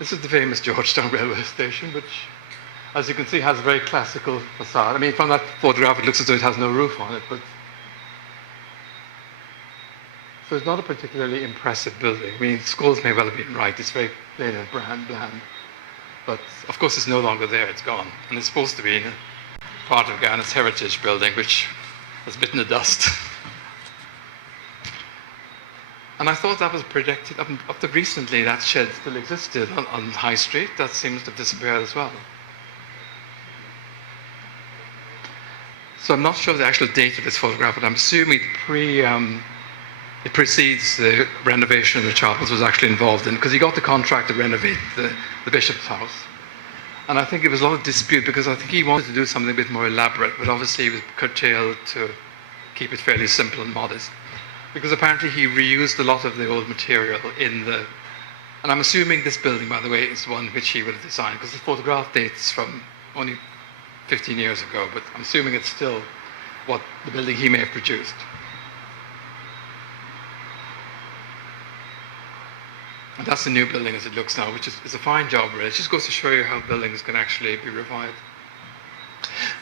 This is the famous Georgetown railway station, which, as you can see, has a very classical facade. I mean, from that photograph, it looks as though it has no roof on it, but so it's not a particularly impressive building. I mean, schools may well have been right. It's very plain and bland. But, of course, it's no longer there. It's gone. And it's supposed to be part of Ghana's heritage building, which has bitten the dust. And I thought that was predicted. Up to recently, that shed still existed on High Street. That seems to have disappeared as well. So I'm not sure the actual date of this photograph, but I'm assuming it precedes the renovation that Sharples was actually involved in, because he got the contract to renovate the bishop's house. And I think it was a lot of dispute, because I think he wanted to do something a bit more elaborate, but obviously he was curtailed to keep it fairly simple and modest. Because apparently he reused a lot of the old material and I'm assuming this building, by the way, is one which he would have designed, because the photograph dates from only 15 years ago, but I'm assuming it's still what the building he may have produced. And that's the new building as it looks now, which is a fine job, really. It just goes to show you how buildings can actually be revived.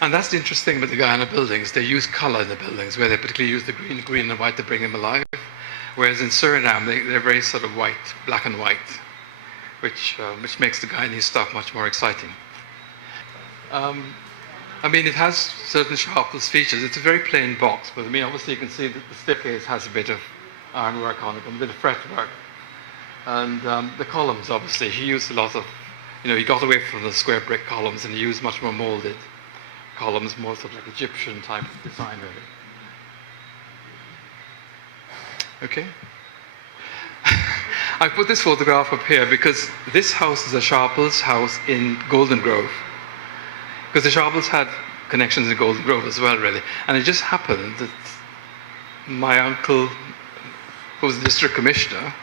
And that's the interesting thing about the Guyana buildings. They use colour in the buildings, where they particularly use the green and white to bring them alive. Whereas in Suriname, they're very sort of white, black and white, which makes the Guyanese stuff much more exciting. I mean, it has certain Sharples features. It's a very plain box, but I mean, obviously you can see that the staircase has a bit of ironwork on it and a bit of fretwork. And the columns, obviously, he used a lot of, he got away from the square brick columns and he used much more moulded columns, more sort of like Egyptian type of design, really. Okay. I put this photograph up here because this house is a Sharples house in Golden Grove. Because the Sharples had connections in Golden Grove as well, really. And it just happened that my uncle, who was the district commissioner,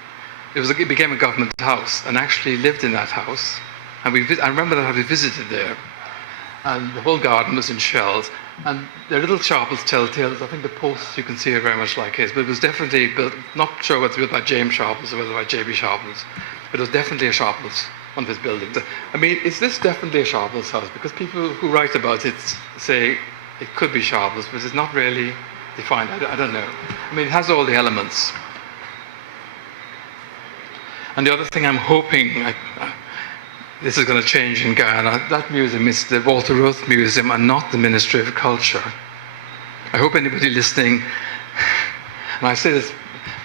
it became a government house and actually lived in that house. And I remember that we visited there. And the whole garden was in shells. And they're little Sharples telltales. I think the posts you can see are very much like his. But it was definitely built, not sure whether it was built by James Sharples or whether by J.B. Sharples. But it was definitely a Sharples, one of his buildings. I mean, is this definitely a Sharples house? Because people who write about it say it could be Sharples, but it's not really defined. I don't know. I mean, it has all the elements. And the other thing I'm hoping, this is going to change in Guyana, that museum is the Walter Roth Museum and not the Ministry of Culture. I hope anybody listening, and I say this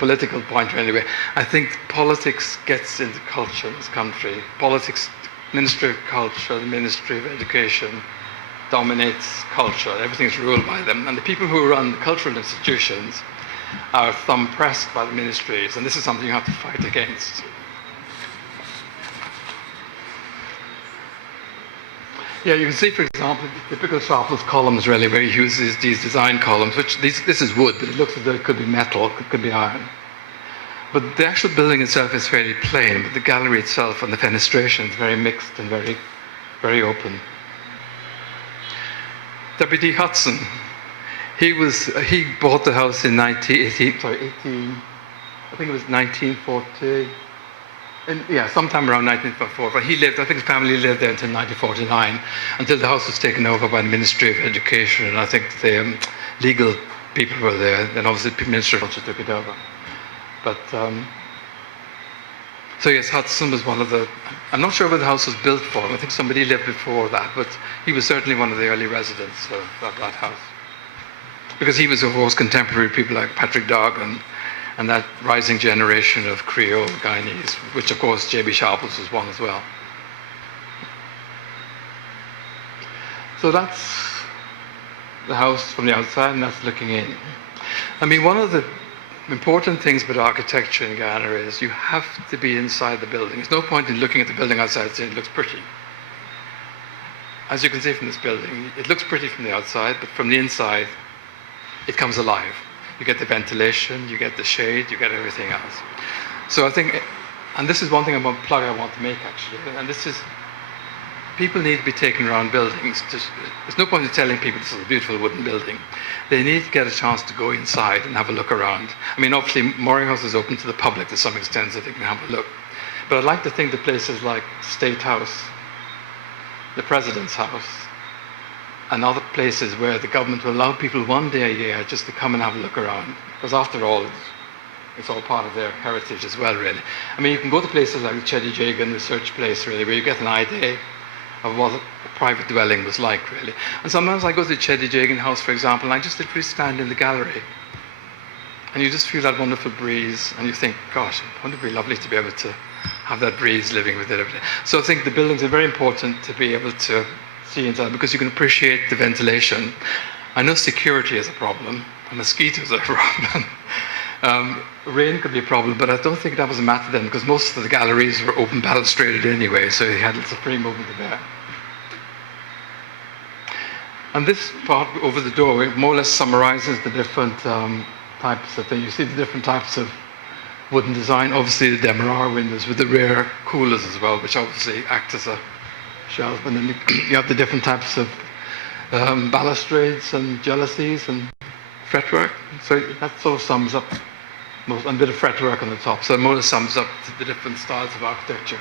political point anyway, I think politics gets into culture in this country. Politics, Ministry of Culture, the Ministry of Education dominates culture. Everything is ruled by them. And the people who run the cultural institutions are thumb-pressed by the ministries, and this is something you have to fight against. Yeah, you can see, for example, the typical Sharples columns, really, where he uses these design columns, which this is wood, but it looks as though it could be metal, it could be iron. But the actual building itself is fairly plain, but the gallery itself and the fenestration is very mixed and very, very open. W.D. Hudson, he bought the house in 1940. Sometime around 1944. But I think his family lived there until 1949, until the house was taken over by the Ministry of Education, and I think the legal people were there. Then obviously the Ministry of Culture took it over. But so yes, Hudson was one of the. I'm not sure where the house was built for. I think somebody lived before that, but he was certainly one of the early residents of that house, because he was, of course, contemporary people like Patrick Dogg and that rising generation of Creole Guyanese, which of course J.B. Sharples was one as well. So that's the house from the outside, and that's looking in. I mean, one of the important things about architecture in Guyana is you have to be inside the building. There's no point in looking at the building outside and saying it looks pretty. As you can see from this building, it looks pretty from the outside, but from the inside, it comes alive. You get the ventilation, you get the shade, you get everything else. So I think, and this is one thing I want to make actually, and this is, people need to be taken around buildings. There's no point in telling people this is a beautiful wooden building. They need to get a chance to go inside and have a look around. I mean, obviously, Murray House is open to the public to some extent, so they can have a look. But I'd like to think that places like State House, the President's House, and other places where the government will allow people one day a year just to come and have a look around. Because after all, it's all part of their heritage as well, really. I mean, you can go to places like the Cheddi Jagan Research Place, really, where you get an idea of what a private dwelling was like, really. And sometimes I go to the Cheddi Jagan house, for example, and I just literally stand in the gallery. And you just feel that wonderful breeze, and you think, gosh, wouldn't it be lovely to be able to have that breeze living with it every day. So I think the buildings are very important to be able to see inside, because you can appreciate the ventilation. I know security is a problem, and mosquitoes are a problem. Rain could be a problem, but I don't think that was a matter then, because most of the galleries were open balustraded anyway, so you had lots of free movement there. And this part over the doorway more or less summarizes the different types of things. You see the different types of wooden design. Obviously the Demerara windows with the rear coolers as well, which obviously act as a shelf. And then you have the different types of balustrades and jalousies and fretwork. So that sort of sums up, and a bit of fretwork on the top. So it more sums up the different styles of architecture.